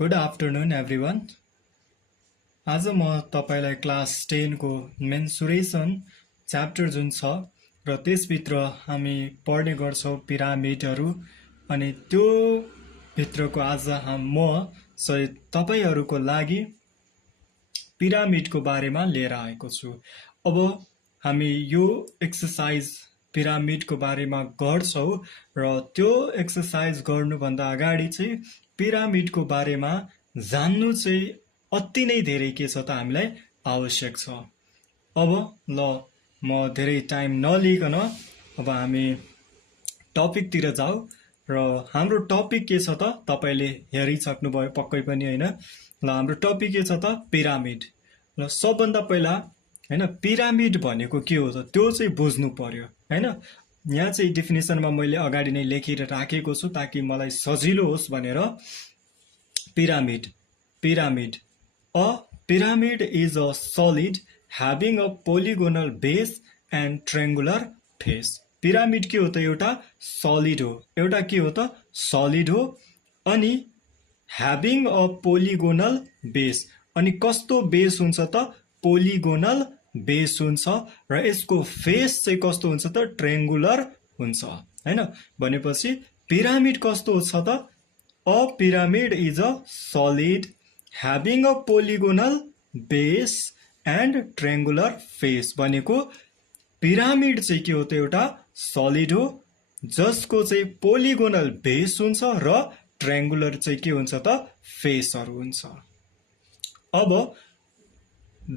Good afternoon everyone. आज म तपाईलाई क्लास 10 को मेन्सुरेसन च्याप्टर जुन छ र त्यसभित्र हामी पढ्ने गर्छौं पिरामिडहरू। अनि त्यो भित्रको आज म सहित तपाईहरूको लागि पिरामिडको बारेमा लिएर आएको छु। अब हामी यो एक्सरसाइज पिरामिडको बारेमा गर्छौं र त्यो एक्सरसाइज गर्नुभन्दा अगाडि चाहिँ पिरामिडको बारेमा जान्नु चाहिँ अति नै धेरै के छ त हामीलाई आवश्यक छ। अब ल म धेरै टाइम नलिकन अब हामी टपिकतिर जाऊ र हाम्रो टपिक के छ त तपाईले हेरिसक्नु भयो पक्कै पनि हैन। ल हाम्रो टपिक के छ त पिरामिड। ल सबभन्दा पहिला हैन पिरामिड भनेको के हो त त्यो चाहिँ बुझ्नु पर्यो हैन। यहाँ चाहिँ डेफिनेसनमा मैले अगाडि नै लेखेर राखेको छु ताकि मलाई सजिलो होस् भनेर। Pyramid A pyramid is a solid having a polygonal base and triangular face. Pyramid के हो त एउटा सलिड हो, एउटा के हो त सलिड हो। अनि having a polygonal base, अनि कस्तो बेस हुन्छ त पोलिगोनल बेस हुन्छ र यसको फेस चाहिँ कस्तो हुन्छ त ट्रायंगुलर हुन्छ हैन। भनेपछि पिरामिड कस्तो छ त A pyramid is a solid having a polygonal base and triangular face। भनेको पिरामिड चाहिँ के हो त एउटा सलिड हो जसको चाहिँ पोलिगोनल बेस हुन्छ र ट्रायंगुलर चाहिँ के हुन्छ त फेसहरु हुन्छ। अब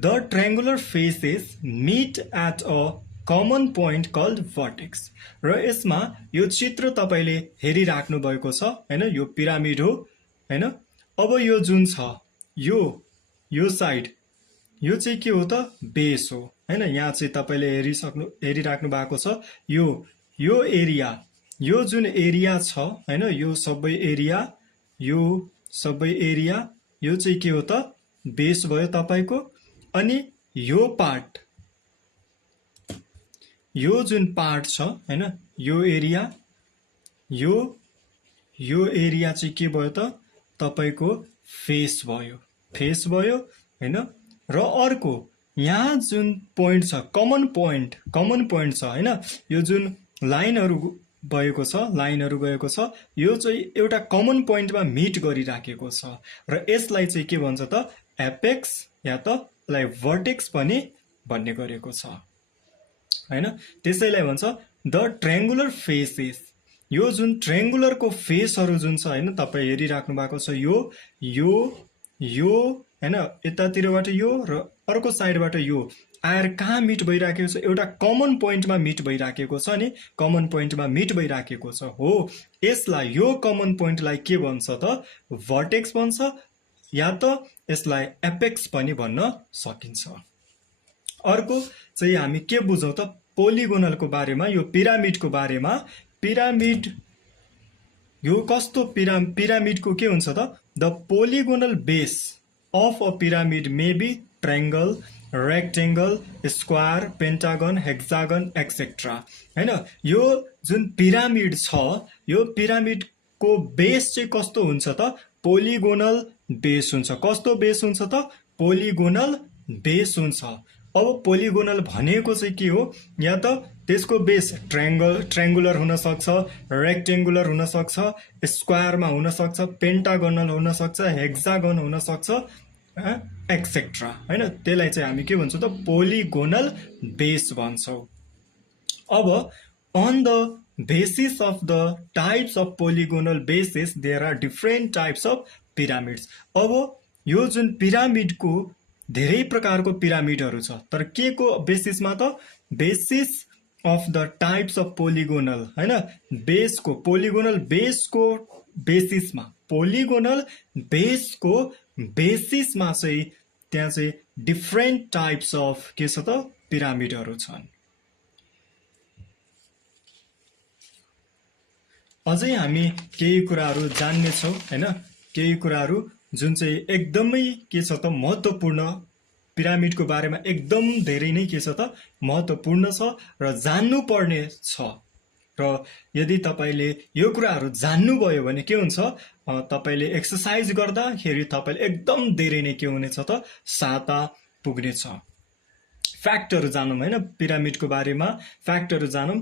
the triangular faces meet at a common point called vertex। र यसमा यो चित्र तपाईले हेरिराख्नु भएको छ हैन, यो पिरामिड हो हैन। अब यो जुन छ यो साइड यो चाहिँ के हो त बेस हो हैन। यहाँ चाहिँ तपाईले हेरिराख्नु भएको छ यो एरिया, यो जुन एरिया छ हैन, यो सबै एरिया यो चाहिँ के हो त बेस भयो तपाईको। अनि यो पार्ट, यो जुन पार्ट छ हैन, यो एरिया चाहिँ के भयो त तपाईको फेस भयो हैन। र अर्को यहाँ जुन पोइन्ट छ कमन पोइन्ट छ हैन, यो जुन लाइनहरु गएको छ यो चाहिँ एउटा कमन पोइन्टमा मिट गरिराखेको छ र यसलाई चाहिँ के भन्छ त एपेक्स या त लाई भर्टेक्स पनि भन्ने गरेको छ हैन। त्यसैलाई भन्छ द ट्रायंगुलर फेसेस। यो जुन ट्रायंगुलर को फेसहरु जुन छ हैन तपाई हेरिराख्नु भएको छ यो हैन, यतातिरबाट यो र अर्को साइडबाट यो आएर कहाँ मिट भइराखेको छ एउटा कमन पोइन्टमा मिट भइराखेको छ नि, कमन पोइन्टमा मिट भइराखेको छ हो। यसलाई यो कमन पोइन्टलाई के भन्छ त भर्टेक्स भन्छ या त यसलाई एपेक्स पनि भन्न सकिन्छ। अर्को चाहिँ हामी के बुझौं त पोलिगोनलको बारेमा, यो पिरामिडको बारेमा। पिरामिड यो कस्तो पिरामिडको के हुन्छ त the polygonal base of a pyramid may be triangle, rectangle, square, pentagon, hexagon etcetera हैन। यो जुन पिरामिड छ यो पिरामिडको बेस चाहिँ कस्तो हुन्छ त पोलिगोनल बेस हुन्छ। कस्तो बेस हुन्छ त पोलिगोनल बेस हुन्छ। अब पोलिगोनल भनेको चाहिँ के हो, या त त्यसको बेस ट्रायंगुलर हुन सक्छ, रेक्टेंगुलर हुन सक्छ, स्क्वायरमा हुन सक्छ, पेंटागोनल हुन सक्छ, हेक्सागन हुन सक्छ एक्सेट्रा हैन। त्यसलाई चाहिँ हामी के भन्छौं त पोलिगोनल बेस भन्छौं। अब on the basis of the types of polygonal bases there are different types of pyramids। अब यो जुन पिरामिडको धेरै प्रकारको पिरामिडहरु छ तर के को बेसिसमा त basis of the types of polygonal हैन, बेसको पोलिगोनल बेसको बेसिसमा, पोलिगोनल बेसको बेसिसमा चाहिँ त्यहाँ चाहिँ डिफरेन्ट टाइप्स अफ के छ त पिरामिडहरु छन्। अझै हामी केही कुराहरु जान्ने छौं हैन, केही कुराहरु जुन चाहिँ एकदमै के छ त महत्त्वपूर्ण, पिरामिडको बारेमा एकदम धेरै नै के छ त महत्त्वपूर्ण छ र जान्नु पर्ने छ र यदि तपाईले यो कुराहरू जान्नुभयो भने के हुन्छ, तपाईले एक्सर्साइज गर्दाखेरि तपाईले एकदम धेरै नै के हुनेछ त सहायता पुग्नेछ। फ्याक्टहरू जानौँ हैन, पिरामिडको बारेमा फ्याक्टहरू जानौँ।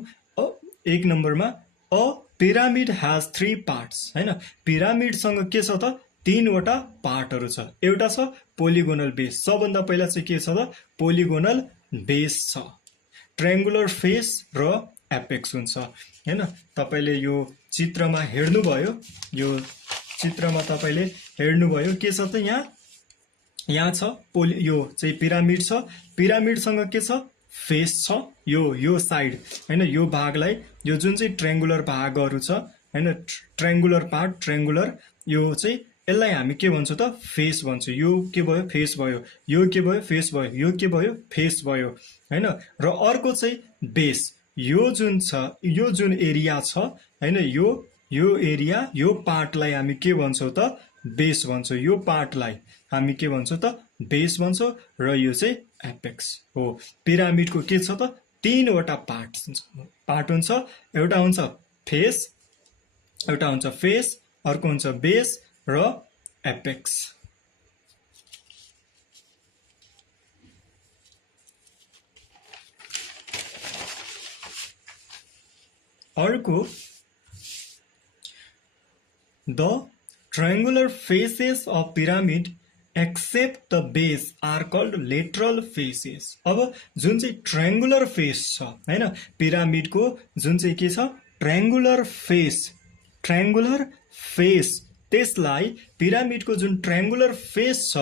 1 नम्बरमा अ पिरामिड हैज 3 पार्ट्स हैन, पिरामिडसँग के छ त 3 वटा पार्टहरू छ। एउटा छ पोलिगोनल बेस, सबभन्दा पहिला चाहिँ के छ त पोलिगोनल बेस छ, ट्रायंगुलर फेस र एपेक्स हुन्छ हैन। तपाईले यो चित्रमा हेर्नुभयो, यो चित्रमा तपाईले हेर्नुभयो के छ त यहाँ छ यो चाहिँ पिरामिड छ, पिरामिडसँग के छ फेस छ, यो साइड हैन, यो भागलाई यो जुन चाहिँ ट्रायंगुलर भागहरू छ हैन, ट्रायंगुलर पार्ट, ट्रायंगुलर यो चाहिँ यसलाई हामी के भन्छौँ त फेस भन्छौँ। यो के भयो फेस भयो, यो के भयो फेस भयो, यो के भयो फेस भयो हैन। र अर्को चाहिँ बेस, यो जुन छ, यो जुन एरिया छ हैन, यो एरिया, यो पार्टलाई हामी के भन्छौँ त बेस भन्छौँ। यो पार्टलाई हामी के भन्छौँ त बेस भन्छौँ र यो चाहिँ एपेक्स हो। पिरामिडको के छ त 3 वटा पार्ट हुन्छ, एउटा हुन्छ फेस, एउटा हुन्छ फेस, अर्को हुन्छ बेस र एपेक्स। अर्को the triangular faces of pyramid except the base are called lateral faces. अब जुन चाहिँ ट्रायंगुलर फेस छ हैन, पिरामिडको जुन चाहिँ के छ ट्रायंगुलर फेस, त्यसलाई पिरामिडको जुन ट्रायंगुलर फेस छ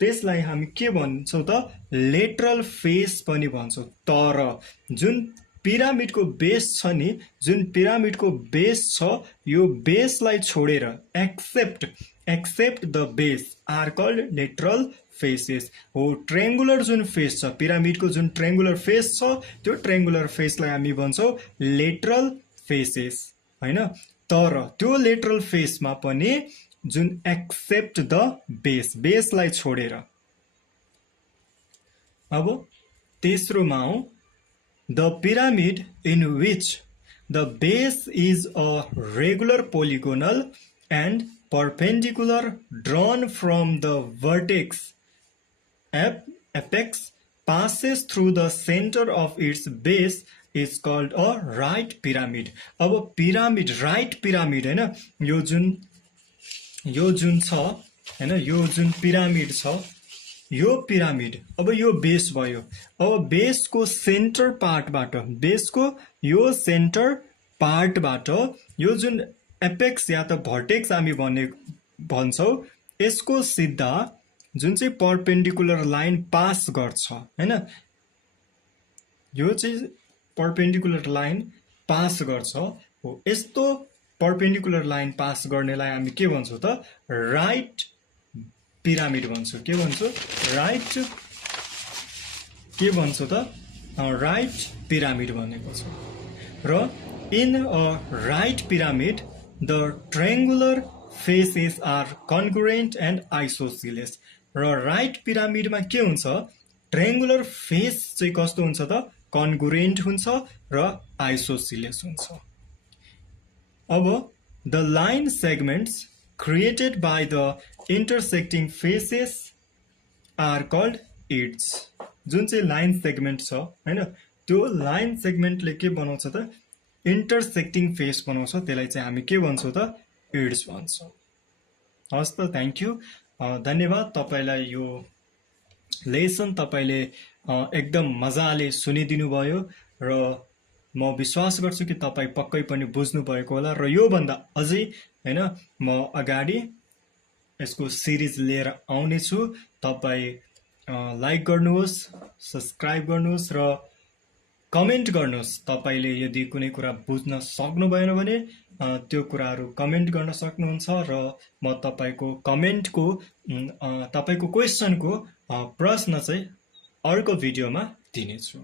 त्यसलाई हामी के भन्छौँ त लेटरल फेस पनि भन्छौँ। तर जुन पिरामिडको बेस छ नि, जुन पिरामिडको बेस छ, यो बेसलाई छोडेर except the base are called lateral faces हो। ट्रायंगुलर जुन फेस छ, पिरामिडको जुन ट्रायंगुलर फेस छ, त्यो ट्रायंगुलर फेसलाई हामी भन्छौँ लेटरल फेसेस हैन। तर त्यो लेटरल फेसमा पनि जुन एक्सेप्ट द बेसलाई छोडेर। अब तेस्रोमा हो the pyramid in which the base is a regular polygonal and perpendicular drawn from the vertex apex passes through the center of its base is called a right pyramid। अब pyramid, right pyramid हैन, यो जुन छ हैन, यो जुन pyramid छ, यो पिरामिड अब यो बेस भयो। अब बेसको सेन्टर पार्टबाट, बेसको यो सेन्टर पार्टबाट यो जुन एपेक्स या त भर्टेक्स हामी भन्छौँ, यसको सिधा जुन चाहिँ परपेन्डिकुलर लाइन पास गर्छ हैन, यो चाहिँ परपेन्डिकुलर लाइन पास गर्छ हो। यस्तो परपेन्डिकुलर लाइन पास गर्नेलाई हामी के भन्छौँ त राइट पिरामिड भन्छौँ। के भन्छौँ राइट पिरामिड भनेको छ। र in a right pyramid the triangular faces are congruent and isosceles। र राइट पिरामिडमा के हुन्छ, ट्रायंगुलर फेस चाहिँ कस्तो हुन्छ त कन्ग्रुएन्ट हुन्छ र आइसोसिलेस हुन्छ। अब the line segments created by the intersecting faces are called edges. जुन चाहिँ लाइन सेगमेन्ट छ हैन, त्यो लाइन सेगमेन्टले के बनाउँछ त इंटरसेक्टिङ फेस बनाउँछ, त्यसलाई चाहिँ हामी के भन्छौँ त इड्स भन्छौँ। हस् त, थ्याङ्क यू, धन्यवाद। तपाईँलाई यो लेसन तपाईँले एकदम मजाले सुनिदिनु भयो र म विश्वास गर्छु कि तपाईँ पक्कै पनि बुझ्नु भएको होला। र योभन्दा अझै हैन म अगाडि यसको सिरिज लिएर आउनेछु। तपाईँ लाइक गर्नुहोस्, सब्सक्राइब गर्नुहोस् र कमेन्ट गर्नुहोस्। तपाईँले यदि कुनै कुरा बुझ्न सक्नु भएन भने त्यो कुराहरू कमेन्ट गर्न सक्नुहुन्छ र म तपाईँको कमेन्टको तपाईँको क्वेसनको प्रश्न चाहिँ अर्को भिडियोमा दिनेछु।